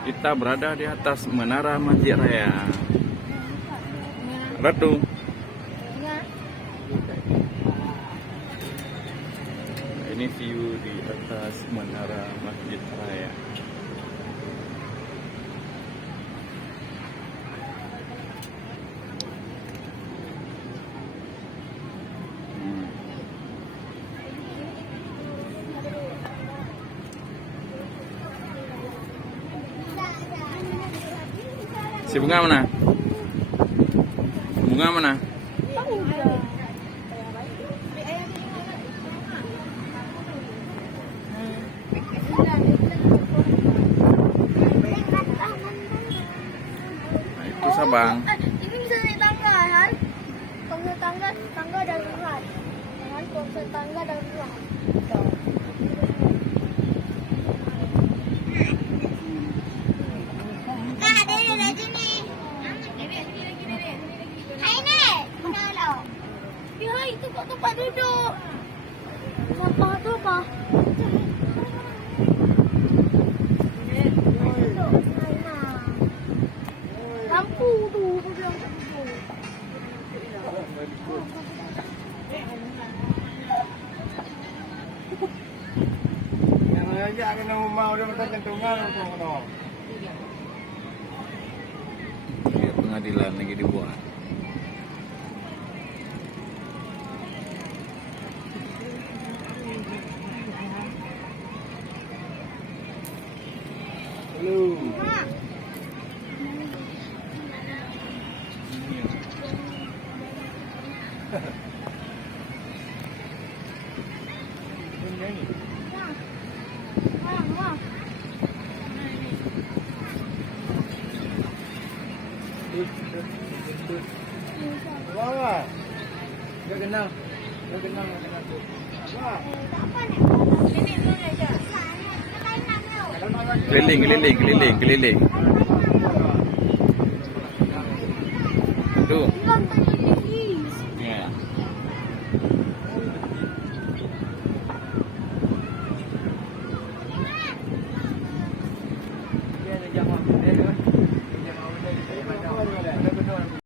Kita berada di atas Menara Masjid Raya. Ratu. Ini view di atas Menara Masjid Raya. Si bunga mana? Bunga mana? Nah, itu Sabang. Ini bisa naik tangga kan? Kalau tangga darurat. Jangan kalau tangga darurat. Itu kok tempat duduk. Sampah tu apa? Lampu tu bilang tak duduk. Yang aja kena mau dia minta jantungan untuk kono. Pengadilan lagi dibuat. Hello. Wah, dia kenal tu. Wah. Keliling. Tuh.